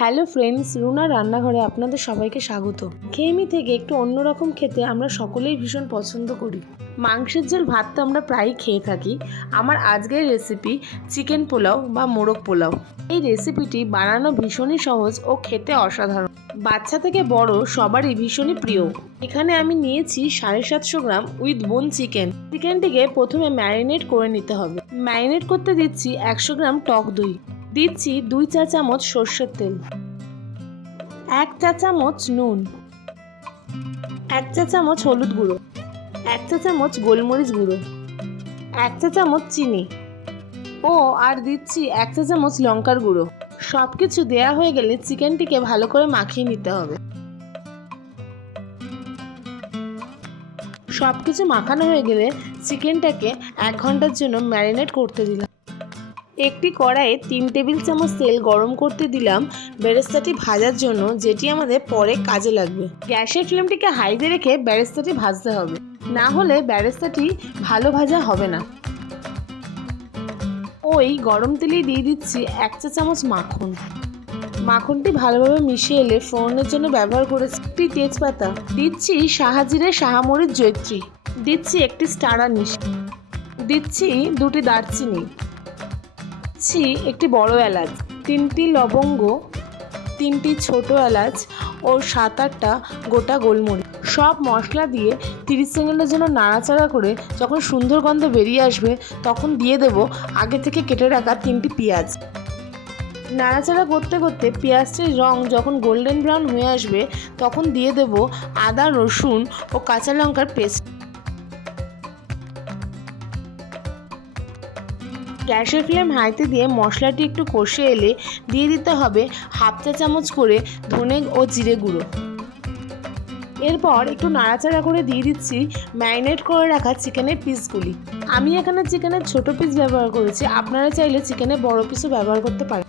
Hello friends, Runa রান্নাঘরে আপনাদের সবাইকে স্বাগত। খেমি থেকে একটু অন্যরকম খেতে আমরা সকলেই ভীষণ পছন্দ করি। মাংসের ঝোল ভাত তো আমরা প্রায়ই খেয়ে থাকি। আমার আজকের রেসিপি চিকেন পোলাও বা মোরগ পোলাও। এই রেসিপিটি বানানো ভীষণই সহজ ও খেতে অসাধারণ। বাচ্চা থেকে বড় সবারই ভীষণই প্রিয়। এখানে আমি নিয়েছি 750 গ্রাম উইথ বোন চিকেন। চিকেনটিকে প্রথমে ম্যারিনেট করে নিতে হবে। ম্যারিনেট করতে দিচ্ছি 100 গ্রাম টক দই, দিচ্ছি 2 চা চামচ সর্ষের তেল, 1 চা চামচ নুন, 1 চা চামচ হলুদ গুঁড়ো, 1 চা চামচ গোলমরিচ গুঁড়ো, 1 চা চামচ চিনি ও আর দিচ্ছি 1 চা চামচ লঙ্কার গুঁড়ো। সব কিছু দেওয়া হয়ে গেলে চিকেনটিকে ভালো করে মাখিয়ে নিতে হবে। সব কিছু মাখানো হয়ে গেলে চিকেনটাকে 1 ঘন্টার জন্য ম্যারিনেট করতে দিলাম। একটি কড়াইয়ে 3 টেবিল চামচ তেল গরম করতে দিলাম বেরেস্তাটি ভাজার জন্য, যেটি আমাদের পরে কাজে লাগবে। গ্যাসের ফ্লেমটিকে হাইতে রেখে বেরেস্তাটি ভাজতে হবে, না হলে বেরেস্তাটি ভালো ভাজা হবে না। ওই গরম তেলেই দিয়ে দিচ্ছি 1 চা চামচ মাখন। মাখনটি ভালোভাবে মিশিয়ে এলে ফোড়নের জন্য ব্যবহার করেছি একটি তেজপাতা, দিচ্ছি শাহজিরে শাহমরিচ জয়ত্রী, দিচ্ছি একটি স্টার আনিস, দিচ্ছি 2টি দারচিনি, দিচ্ছি একটি বড় এলাচ, 3টি লবঙ্গ, 3টি ছোট এলাচ ও 7-8টা গোটা গোলমরিচ। সব মশলা দিয়ে 30 সেকেন্ডের জন্য নাড়াচাড়া করে যখন সুন্দর গন্ধ বেরিয়ে আসবে তখন দিয়ে দেব আগে থেকে কেটে রাখা 3টি পেঁয়াজ। নাড়াচাড়া করতে করতে পেঁয়াজটির রং যখন গোল্ডেন ব্রাউন হয়ে আসবে তখন দিয়ে দেব আদা, রসুন ও কাঁচা লঙ্কার পেস্ট। গ্যাসের ফ্লেম হাইতে দিয়ে মশলাটি একটু কষে এলে দিয়ে দিতে হবে 1/2 চা চামচ করে ধনে ও জিরে গুঁড়ো। এরপর একটু নাড়াচাড়া করে দিয়ে দিচ্ছি ম্যারিনেট করে রাখা চিকেনের পিসগুলি। আমি এখানে চিকেনের ছোট পিস ব্যবহার করেছি, আপনারা চাইলে চিকেনের বড় পিসও ব্যবহার করতে পারেন।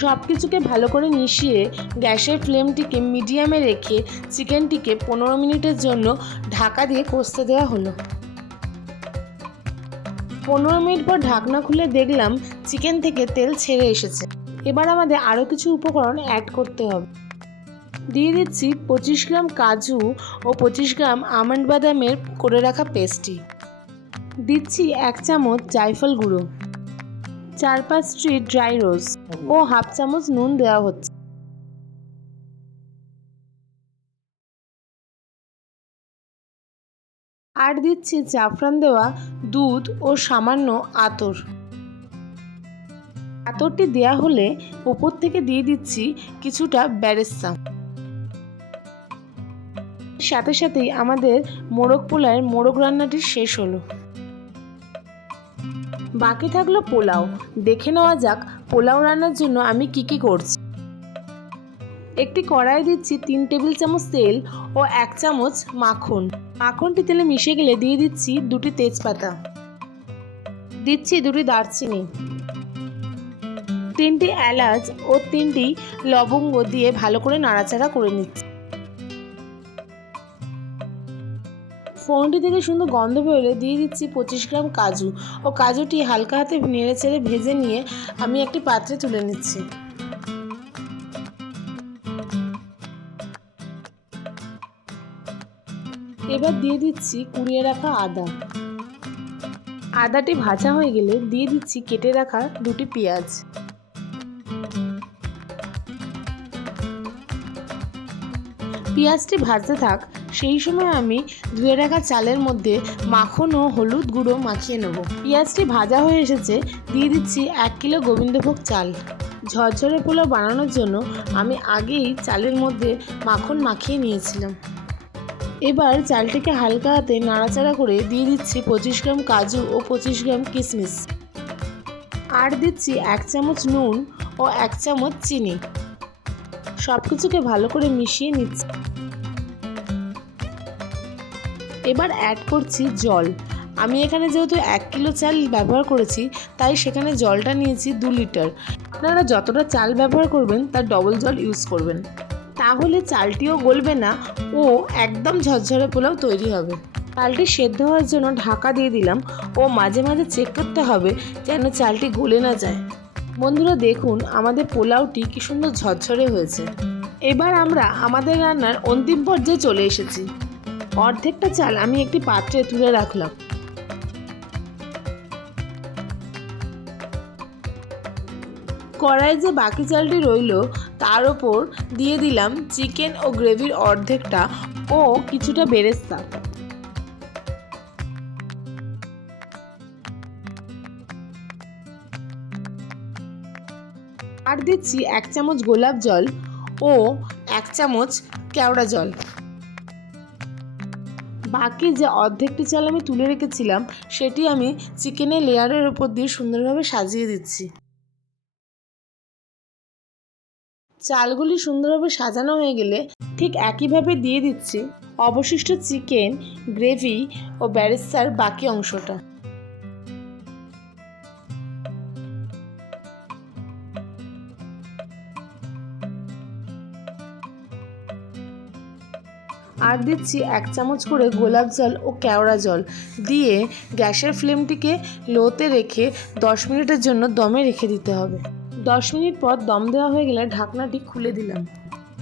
সব কিছুকে ভালো করে মিশিয়ে গ্যাসের ফ্লেমটিকে মিডিয়ামে রেখে চিকেনটিকে 15 মিনিটের জন্য ঢাকা দিয়ে কষতে দেওয়া হলো। 15 মিনিট পর ঢাকনা খুলে দেখলাম চিকেন থেকে তেল ছেড়ে এসেছে। এবার আমাদের আরও কিছু উপকরণ অ্যাড করতে হবে। দিয়ে দিচ্ছি 25 গ্রাম কাজু ও 25 গ্রাম আমন্ড বাদামের করে রাখা পেস্টটি, দিচ্ছি 1 চামচ জায়ফল গুঁড়ো, 4-5টি ড্রাই রোজ ও 1/2 চামচ নুন দেওয়া হচ্ছে। আর দিচ্ছি জাফরান দেওয়া দুধ ও সামান্য আতর। আতরটি দেওয়া হলে উপর থেকে দিয়ে দিচ্ছি কিছুটা বেরেস্তা। সাথে সাথেই আমাদের মোরগ পোলাওয়ের মোরগ রান্নাটি শেষ হলো। বাকি থাকলো পোলাও। দেখে নেওয়া যাক পোলাও রান্নার জন্য আমি কি করছি। একটি কড়াই দিচ্ছি 3 টেবিল চামচ তেল ও 1 চামচ মাখন। মাখনটি তেলে মিশে গেলে দিয়ে দিচ্ছি 2টি তেজপাতা, দিচ্ছি 2টি দারচিনি, 3টি এলাচ ও 3টি লবঙ্গ দিয়ে ভালো করে নাড়াচাড়া করে নিচ্ছি। ফোড়নটি থেকে সুন্দর গন্ধ বেরোলে দিয়ে দিচ্ছি 25 গ্রাম কাজু ও কাজুটি হালকা হাতে নেড়েচেড়ে ভেজে নিয়ে আমি একটি পাত্রে তুলে নিচ্ছি। এবার দিয়ে দিচ্ছি কুড়িয়ে রাখা আদা। আদাটি ভাজা হয়ে গেলে দিয়ে দিচ্ছি কেটে রাখা 2টি পেঁয়াজ। পেঁয়াজটি ভাজতে থাক, সেই সময় আমি ধুয়ে রাখা চালের মধ্যে মাখন ও হলুদ গুঁড়ো মাখিয়ে নেব। পেঁয়াজটি ভাজা হয়ে এসেছে, দিয়ে দিচ্ছি 1 কিলো গোবিন্দভোগ চাল। ঝরঝরে পোলাও বানানোর জন্য আমি আগেই চালের মধ্যে মাখন মাখিয়ে নিয়েছিলাম। এবার চালটিকে হালকা হাতে নাড়াচাড়া করে দিয়ে দিচ্ছি 25 গ্রাম কাজু ও 25 গ্রাম কিশমিশ। আর দিচ্ছি 1 চামচ নুন ও 1 চামচ চিনি। সব কিছুকে ভালো করে মিশিয়ে নিচ্ছি। এবার অ্যাড করছি জল। আমি এখানে যেহেতু 1 কিলো চাল ব্যবহার করেছি তাই সেখানে জলটা নিয়েছি 2 লিটার। আপনারা যতটা চাল ব্যবহার করবেন তার ডবল জল ইউজ করবেন, তাহলে চালটিও গলবে না ও একদম ঝরঝরে পোলাও তৈরি হবে। চালটি সেদ্ধ হওয়ার জন্য ঢাকা দিয়ে দিলাম ও মাঝে মাঝে চেক করতে হবে যেন চালটি গলে না যায়। বন্ধুরা দেখুন আমাদের পোলাওটি কি সুন্দর ঝরঝরে হয়েছে। এবার আমরা আমাদের রান্নার অন্তিম পর্যায়ে চলে এসেছি। অর্ধেকটা চাল আমি একটি পাত্রে তুলে রাখলাম। কড়াইয়ে যে বাকি চালটি রইল তার ওপর দিয়ে দিলাম চিকেন ও গ্রেভির অর্ধেকটা ও কিছুটা বেরেস্তা। আর দিচ্ছি 1 চামচ গোলাপ জল ও 1 চামচ কেওড়া জল। বাকি যে অর্ধেকটি চাল আমি তুলে রেখেছিলাম সেটি আমি চিকেনের লেয়ারের উপর দিয়ে সুন্দরভাবে সাজিয়ে দিচ্ছি। চালগুলি সুন্দরভাবে সাজানো হয়ে গেলে ঠিক একইভাবে দিয়ে দিচ্ছি অবশিষ্ট চিকেন, গ্রেভি ও বেরেস্তার বাকি অংশটা। আর দিচ্ছি 1 চামচ করে গোলাপ জল ও কেওড়া জল দিয়ে গ্যাসের ফ্লেমটিকে লোতে রেখে 10 মিনিটের জন্য দমে রেখে দিতে হবে। 10 মিনিট পর দম দেওয়া হয়ে গেলে ঢাকনাটি খুলে দিলাম।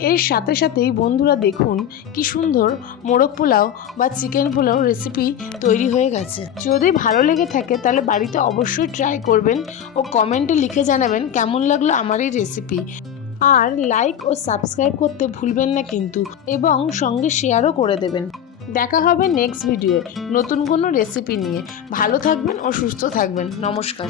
এর সাথে সাথেই বন্ধুরা দেখুন কি সুন্দর মোরগ পোলাও বা চিকেন পোলাও রেসিপি তৈরি হয়ে গেছে। যদি ভালো লেগে থাকে তাহলে বাড়িতে অবশ্যই ট্রাই করবেন ও কমেন্টে লিখে জানাবেন কেমন লাগলো আমার এই রেসিপি। আর লাইক ও সাবস্ক্রাইব করতে ভুলবেন না কিন্তু, এবং সঙ্গে শেয়ারও করে দেবেন। দেখা হবে নেক্সট ভিডিওয়ে নতুন কোনো রেসিপি নিয়ে। ভালো থাকবেন ও সুস্থ থাকবেন। নমস্কার।